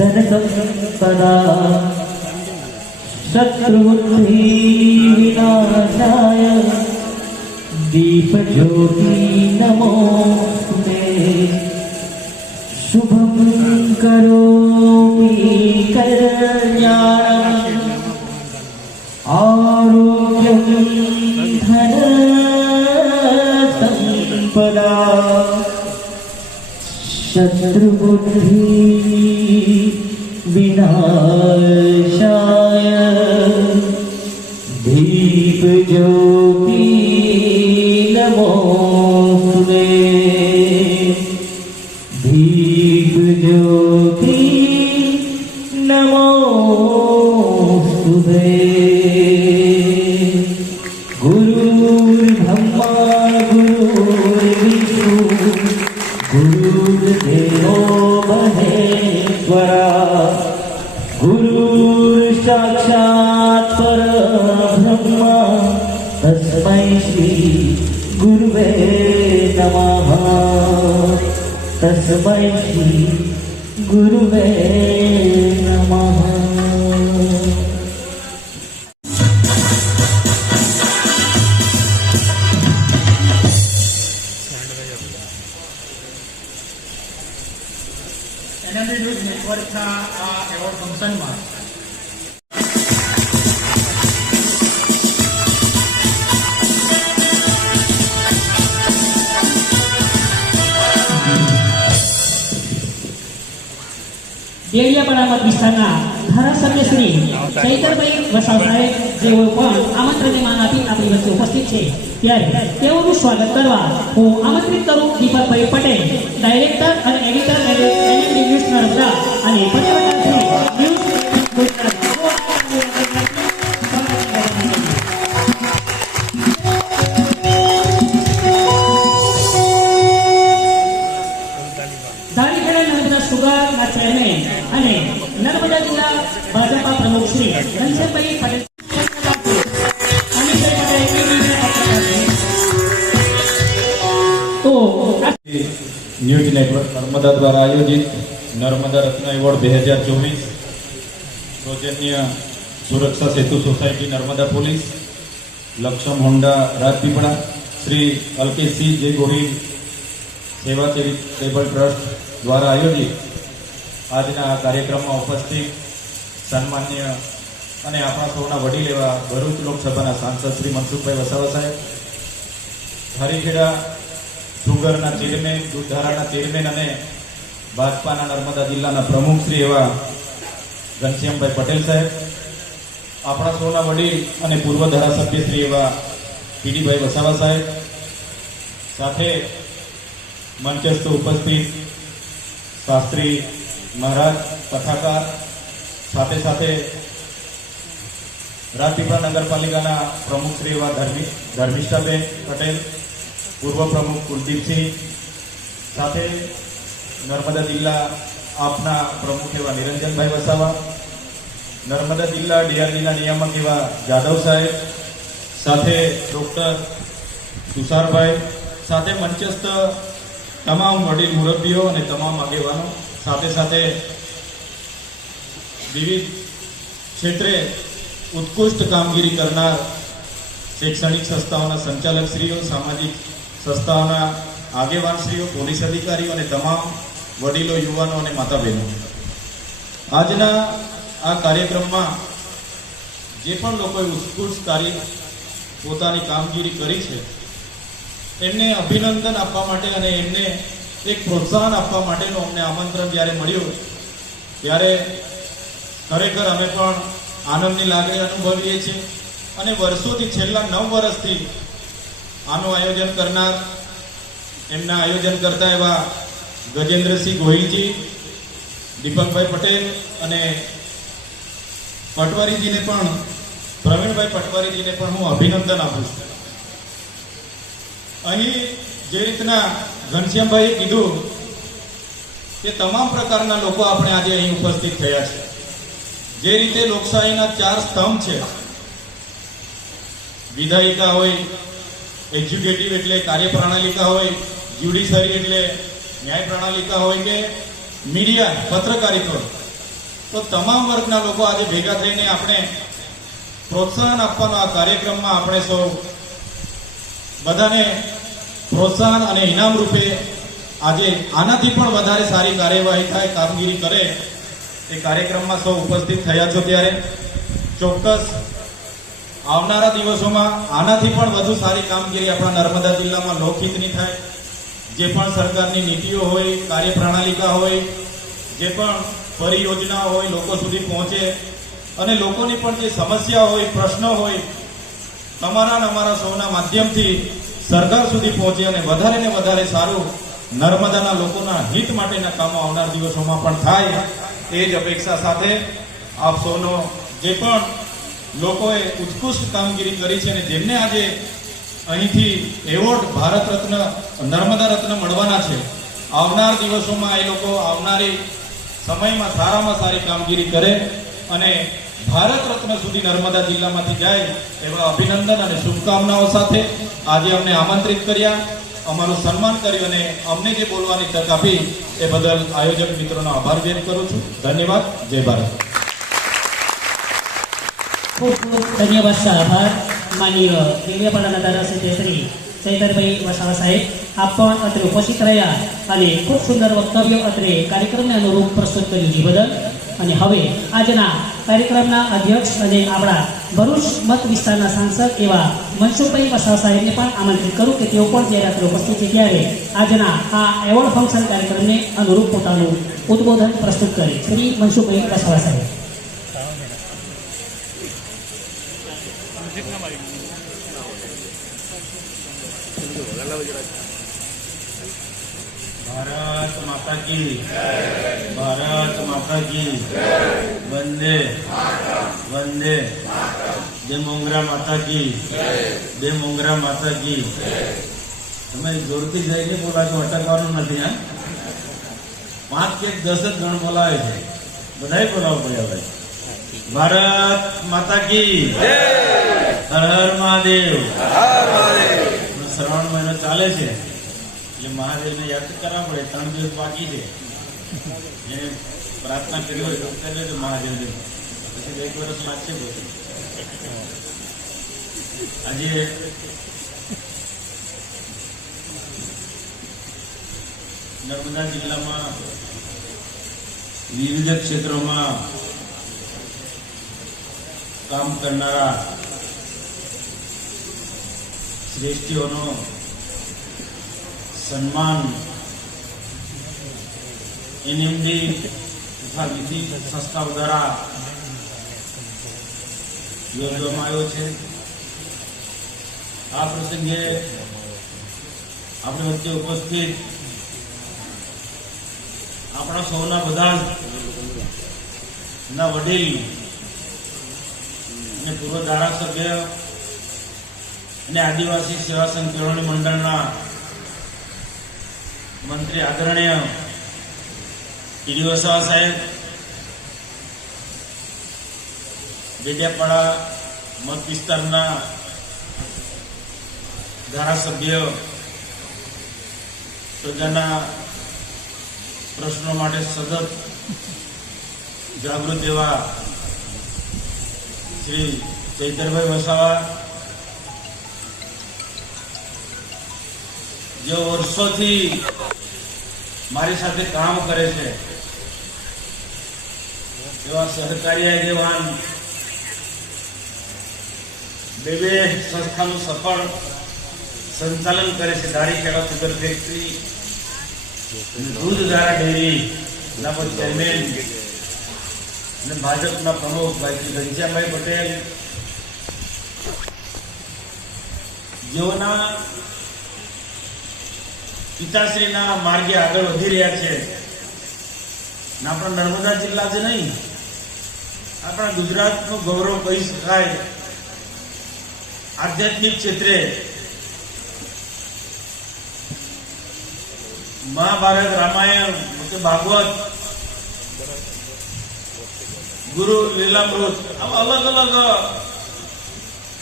धनसम्पदा शत्रुबुद्धि विनाशाय दीपज्योति नमोऽस्तुते शुभं करोमि कल्याणम् आरोग्यं धनसम्पदा शत्रुबुद्धि বিনা नमः तस्मै श्री गुरुवे नमः એનએમડી ન્યૂઝ નેટવર્કના આ એવોર્ડ ફંક્શનમાં દેડિયા બનામત વિસ્તારના ધારાસભ્ય શ્રી ચૈતરભાઈ વસાવ સાહેબ જેઓ પણ આમંત્રણને માન આપી આપણી વચ્ચે ઉપસ્થિત છે ત્યારે તેઓનું સ્વાગત કરવા હું આમંત્રિત કરું દીપકભાઈ પટેલ ડાયરેક્ટર અને એડિટર ન્યૂઝ નેટવર્ક નર્મદા દ્વારા આયોજિત નર્મદા રત્ન એવોર્ડ બે હજાર ચોવીસ સૌજન્ય સુરક્ષા સેતુ સોસાયટી નર્મદા પોલીસ લક્ષમ હોન્ડા રાજપીપળા, શ્રી અલ્કેશસિંહ જે ગોહિલ સેવા ચેરિટેબલ ટ્રસ્ટ દ્વારા આયોજિત આજના આ કાર્યક્રમમાં ઉપસ્થિત સન્માન્ય અને આપણા સૌના વડીલ એવા ભરૂચ લોકસભાના સાંસદ શ્રી મનસુખભાઈ વસાવા સાહેબ, હરિખેડા સુગરના ચેરમેન, દૂધધારાના ચેરમેન અને ભાજપાના નર્મદા જિલ્લાના પ્રમુખ શ્રી એવા ઘનશ્યામભાઈ પટેલ સાહેબ, આપણા સૌના વડીલ અને પૂર્વ ધારાસભ્ય શ્રી એવા પીડીભાઈ વસાવા સાહેબ, સાથે મંચસ્થ ઉપસ્થિત શાસ્ત્રી મહારાજ, કથાકાર, સાથે સાથે રાજપીપળા નગરપાલિકાના પ્રમુખ શ્રી એવા ધર્મી, ધર્મિષ્ઠાબેન પટેલ પૂર્વ પ્રમુખ કુલદીપસિંહ સાથે નર્મદા જિલ્લા આપના પ્રમુખ એવા નિરંજનભાઈ વસાવા, નર્મદા જિલ્લા ડીઆરડીના નિયામક એવા જાદવ સાહેબ, સાથે ડૉક્ટર તુષારભાઈ, સાથે મંચસ્થ તમામ વડીલ મુરબ્બીઓ અને તમામ આગેવાનો, સાથે સાથે વિવિધ ક્ષેત્રે ઉત્કૃષ્ટ કામગીરી કરનાર શૈક્ષણિક સંસ્થાઓના સંચાલકશ્રીઓ, સામાજિક સંસ્થાઓના આગેવાનશ્રીઓ, પોલીસ અધિકારીઓ અને તમામ વડીલો, યુવાનો અને માતા બહેનો આજના આ કાર્યક્રમમાં જે પણ લોકોએ ઉત્કૃષ્ટ કાર્ય પોતાની કામગીરી કરી છે, એમને અભિનંદન આપવા માટે અને એમને એક પ્રોત્સાહન આપવા માટેનું અમને આમંત્રણ જ્યારે મળ્યું, ત્યારે ખરેખર અમે પણ આનંદની લાગણી અનુભવીએ છીએ. અને વર્ષોથી, છેલ્લા નવ વર્ષથી આનું આયોજન કરનાર, એમના આયોજન કરતા એવા ગજેન્દ્રસિંહ ગોહિલજી, દીપકભાઈ પટેલ અને પટવારીજીને પણ, પ્રવીણભાઈ પટવારીજીને પણ હું અભિનંદન આપું છું. અહીં જે રીતના ઘનશ્યામભાઈએ કીધું કે તમામ પ્રકારના લોકો આપણે આજે અહીં ઉપસ્થિત થયા છે. જે રીતે લોકશાહીના ચાર સ્તંભ છે, વિધાયિકા હોય એક્ઝિક્યુટિવ એટલે કાર્યપ્રણાલિકા હોય જ્યુડિશરી એટલે ન્યાય પ્રણાલિકા હોય કે મીડિયા પત્રકારિતા તો તમામ વર્ગના લોકો આજે ભેગા થઈને આપણે પ્રોત્સાહન આપવાનો આ કાર્યક્રમમાં આપણે સૌ બધાને પ્રોત્સાહન અને ઇનામ રૂપે આજે આનાથી પણ વધારે સારી કાર્યવાહી થાય, કામગીરી કરે એ કાર્યક્રમમાં સૌ ઉપસ્થિત થયા છો ત્યારે. ચોક્કસ આવનારા દિવસોમાં આનાથી પણ વધુ સારી કામગીરી આપણા નર્મદા જિલ્લામાં લોકહિતની થાય. જે પણ સરકારની નીતિઓ હોય કાર્યપ્રણાલિકા હોય જે પણ પરિયોજના હોય લોકો સુધી પહોંચે અને લોકોની પણ જે સમસ્યા હોય પ્રશ્નો હોય તમારા અને અમારા સૌના માધ્યમથી સરકાર સુધી પહોંચે અને વધારે ને વધારે સારું નર્મદાના લોકોના હિત માટેના કામો આવનાર દિવસોમાં પણ થાય. એ જ અપેક્ષા સાથે આપ સૌનો જે પણ લોકોએ ઉત્કૃષ્ટ કામગીરી કરી છે અને જેમને આજે અહીંથી એવોર્ડ ભારત રત્ન, નર્મદા રત્ન મળવાના છે, આવનાર દિવસોમાં એ લોકો આવનારી સમયમાં સારામાં સારી કામગીરી કરે અને ભારત રત્ન સુધી નર્મદા જિલ્લામાંથી જાય એવા અભિનંદન અને શુભકામનાઓ સાથે આજે અમને આમંત્રિત કર્યા. અમારું સન્માન કર્યું અને અમને જે બોલવાની તક આપી એ બદલ આયોજક મિત્રોનો આભાર વ્યક્ત કરું છું. ધન્યવાદ. જય ભારત. ખૂબ ખૂબ ધન્યવાદ આભાર માનનીય દેલિયાપાડાના ધારાસભ્ય શ્રી ચૈતરભાઈ વસાવા સાહેબ આપ પણ અત્રે ઉપસ્થિત રહ્યા અને ખૂબ સુંદર વક્તવ્ય અત્રે કાર્યક્રમને અનુરૂપ પ્રસ્તુત કર્યું છે બદલ અને હવે આજના કાર્યક્રમના અધ્યક્ષ અને આપણા ભરૂચ મત વિસ્તારના સાંસદ એવા મનસુખભાઈ વસાવા સાહેબને પણ આમંત્રિત કરું કે તેઓ પણ જ્યારે અત્રે ઉપસ્થિત છે ત્યારે આજના આ એવોર્ડ ફંક્શન કાર્યક્રમને અનુરૂપ પોતાનું ઉદ્બોધન પ્રસ્તુત કરે શ્રી મનસુખભાઈ વસાવા સાહેબ ભારત માતા કી ભારત માતા કી વંદે વંદે જય મોંગરા માતા કી જય મોંગરા માતા કી તમે જોરથી જઈને બોલાજો અટકવાનું નથી હા પાંચ કે દસ જ ગણ બોલાવે છે બધાય બોલાવો પડ્યા ભાઈ ભારત માતા કી હર હર મહાદેવ. શ્રવણ મહિનો ચાલે છે એટલે મહાદેવને યાદ કરવા પડે ત્રણ દિવસ બાકી છે. એને પ્રાર્થના કરી હોય કરી લેજો મહાદેવને પછી એક વર્ષ લાગશે બધું. આજે નર્મદા જિલ્લામાં વિવિધ ક્ષેત્રોમાં કામ કરનારા શ્રેષ્ઠીઓનો સન્માન એનએમડી તથા વિધિ સંસ્થાઓ દ્વારા યોજવામાં આવ્યો છે. આ પ્રસંગે આપણે વચ્ચે ઉપસ્થિત આપણા સૌના બધા ના વડીલ અને પૂર્વ ધારાસભ્ય અને આદિવાસી સેવા સંઘ કેળવણી મંડળના મંત્રી આદરણીય પીડી વસાવા સાહેબ ડેડિયાપાડા મત વિસ્તારના ધારાસભ્ય પ્રજાના પ્રશ્નો માટે સતત જાગૃત એવા શ્રી ચૈતરભાઈ વસાવા જે વર્ષોથી મારી સાથે કામ કરે છે, એવા સહકારી આગેવાન, બે બે સંસ્થાનું સફળ સંચાલન કરે છે દારીખેડા સુગર ફેક્ટરી દૂધ ધારા ડેરી પણ ચેરમેન અને ભાજપના પ્રમુખ ભાઈ ઘનશ્યામભાઈ પટેલ, જેઓના પિતાશ્રીના માર્ગે આગળ વધી રહ્યા છે. આપણા નર્મદા જિલ્લા જ નહીં. આપણા ગુજરાતનું ગૌરવ કહી શકાય. આધ્યાત્મિક ક્ષેત્રે મહાભારત, રામાયણ ભાગવત, ગુરુ લીલામૃત, આવા અલગ અલગ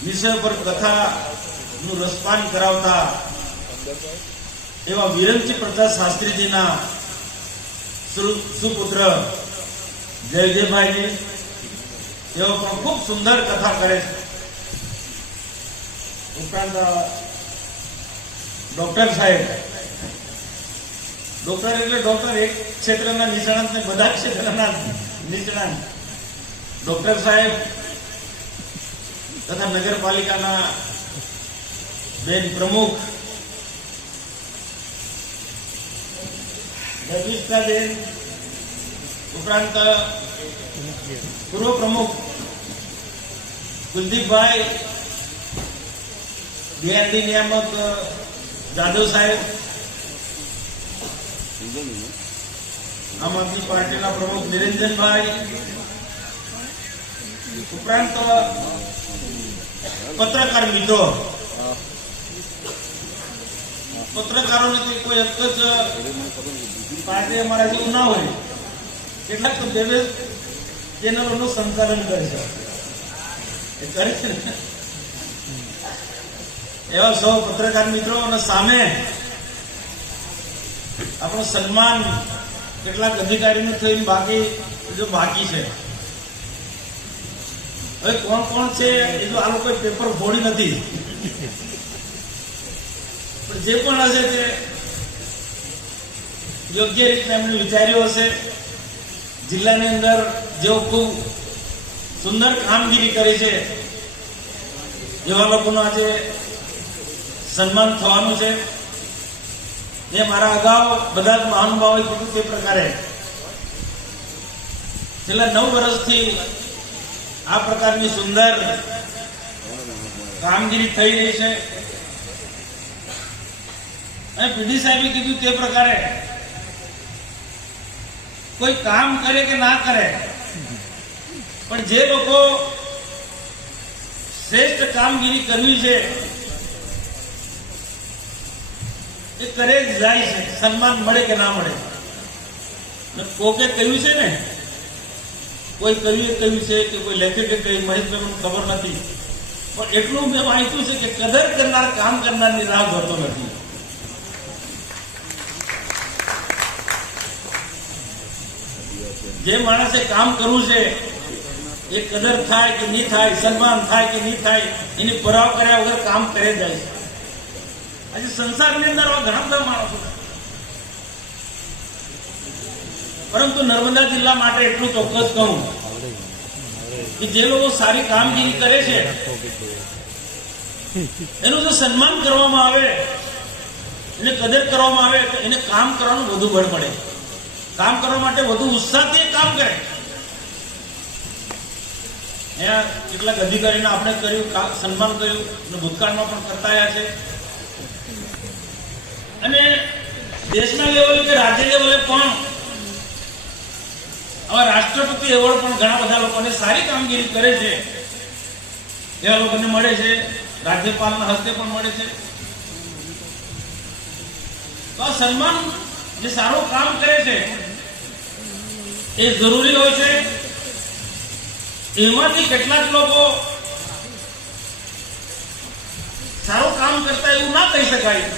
વિષય પર કથા નું રસપાન કરાવતા એવા વિરમજી પ્રસાદ શાસ્ત્રીજીના સુ- સુપુત્ર જય જયભાઈજી તેઓ પણ ખૂબ સુંદર કથા કરે છે ઉપરાંત ડોક્ટર સાહેબ ડોક્ટર એટલે ડોક્ટર એક ક્ષેત્રના નિષ્ણાંત ને બધા ક્ષેત્રના નિષ્ણાંત ડોક્ટર સાહેબ તથા નગરપાલિકાના બેન પ્રમુખ બેન ઉપરાંત પૂર્વ પ્રમુખ કુલદીપભાઈ બીઆરડી નિયામક, જાદવ સાહેબ, આમ આદમી પાર્ટીના પ્રમુખ નિરંજનભાઈ, ઉપરાંત પત્રકાર મિત્રો. પત્રકારોને કોઈ એક જ પાર્ટી અમારા જેવું ના હોય કેટલાક તો બે બે ચેનલોનું સંચાલન કરે છે. એ કરે છે ને? એવા સૌ પત્રકાર મિત્રો અને સામે આપણું સન્માન કેટલાક અધિકારીનું થઈને બાકી જો બાકી છે. હવે કોણ કોણ છે એ તો આ લોકો પેપર ફોડી નથી. પણ જે પણ હશે તે યોગ્ય રીતે એમણે વિચાર્યું હશે. જિલ્લાની અંદર જેઓ ખૂબ સુંદર કામગીરી કરી છે, એવા લોકોનું આજે સન્માન થવાનું છે. જે મારા અગાઉ બધા જ મહાનુભાવોએ કીધું તે પ્રકારે, છેલ્લા નવ વર્ષથી આ પ્રકારની સુંદર કામગીરી થઈ રહી છે. અને પીડી સાહેબે કીધું તે પ્રકારે કોઈ કામ કરે કે ના કરે. પણ જે લોકો શ્રેષ્ઠ કામગીરી કરવી છે, એ કરે જ જાય છે. સન્માન મળે કે ના મળે? કોકે કહ્યું છે ને, કોઈ કવિએ કહ્યું છે કે કોઈ લેખકે કહ્યું મહેશભાઈ, મને ખબર નથી. પણ એટલું મેં વાંચ્યું છે કે કદર કરનાર, કામ કરનારની રાહ જોતો નથી. જે માણસે કામ કરવું છે, એ કદર થાય કે નહીં થાય, સન્માન થાય કે નહીં થાય, એની પરાવ કર્યા વગર કામ કરે જાય છે. આજે સંસારની અંદર આવા ઘણા બધા માણસો પરંતુ નર્મદા જિલ્લા માટે એટલું ચોક્કસ કહું કે જે લોકો સારી કામગીરી કરે છે, એનું જો સન્માન કરવામાં આવે, એને કદર કરવામાં આવે, તો એને કામ કરવાનું વધુ બળ મળે. કામ કરવા માટે વધુ ઉત્સાહથી કામ કરે. અહીંયા કેટલાક અધિકારીને આપણે કર્યું સન્માન કર્યું અને ભૂતકાળમાં પણ કરતા આવ્યા છે. અને દેશના લેવલે કે રાજ્ય લેવલે પણ આવા રાષ્ટ્રપતિ એવોર્ડ પણ ઘણા બધા લોકોને સારી કામગીરી કરે છે. એવા લોકોને મળે છે. રાજ્યપાલના હસ્તે પણ મળે છે. તો આ સન્માન જે સારું કામ કરે છે એ જરૂરી હોય છે? એમાંથી કેટલાક લોકો સારું કામ કરતા એવું ના કહી શકાય.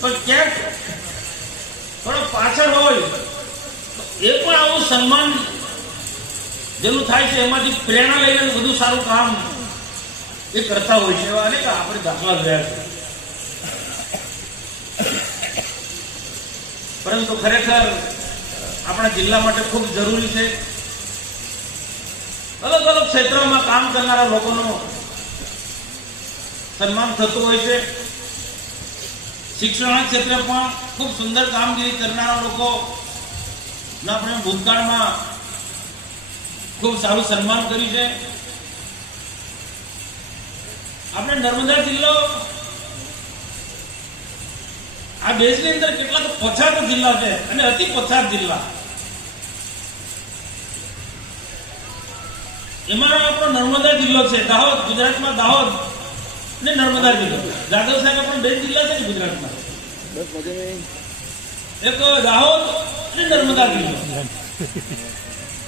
પણ ક્યાંક થોડા પાછળ હોય એ પણ આવું સન્માન જેનું થાય છે, એમાંથી પ્રેરણા લઈને બધું સારું કામ એ કરતા હોય છે. એવા અનેક આપણે દાખલા રહ્યા છે. પરંતુ ખરેખર આપણા જિલ્લા માટે ખૂબ જરૂરી છે. અલગ અલગ ક્ષેત્રમાં કામ કરનારા લોકોનું સન્માન થતું હોય છે. શિક્ષણ ક્ષેત્રે પણ ખૂબ સુંદર કામગીરી કરનારા લોકો આપણે ભૂતકાળમાં ખૂબ સારું સન્માન કર્યું છે. આપણે નર્મદા જિલ્લો આ દેશની અંદર કેટલાક પછાત જિલ્લા છે અને અતિ પછાત જિલ્લા. એમાં આપણો નર્મદા જિલ્લો છે, દાહોદ, ગુજરાતમાં દાહોદ ને નર્મદા જિલ્લો. જાદવ સાહેબ પણ બે જિલ્લા છે ને ગુજરાતમાં? એક દાહોદ અને નર્મદા જિલ્લો.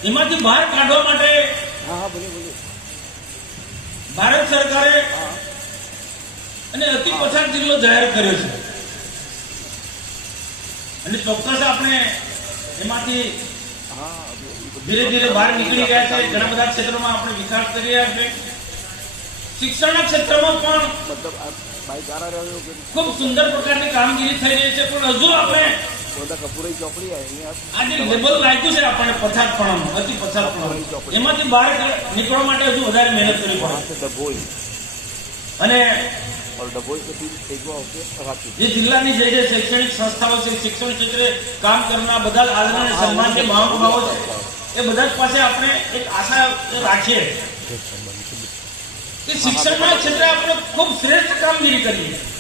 એમાંથી બહાર કાઢવા માટે ભારત સરકારે અને અતિ પછાત જિલ્લો જાહેર કર્યો છે. અને ચોક્કસ આપણે એમાંથી ધીરે ધીરે બહાર નીકળી ગયા છે. ઘણા બધા ક્ષેત્રોમાં આપણે વિકાસ કરી રહ્યા છે. શિક્ષણના ક્ષેત્રમાં પણ ખૂબ સુંદર પ્રકારની કામગીરી થઈ રહી છે. પણ હજુ આપણે આજે લેબલ લાગ્યું છે આપણને પછાતપણાનું અતિ પછાતપણાનું. એમાંથી બહાર નીકળવા માટે હજુ વધારે મહેનત કરવી પડે. અને જે જિલ્લાની જે જે શૈક્ષણિક સંસ્થાઓ છે શિક્ષણ ક્ષેત્રે કામ કરનાર બધા આદરણીય સન્માન મહાનુભાવો છે એ બધા પાસે આપણે એક આશા રાખીએ કે શિક્ષણના ક્ષેત્રે આપણે ખૂબ શ્રેષ્ઠ કામગીરી કરીએ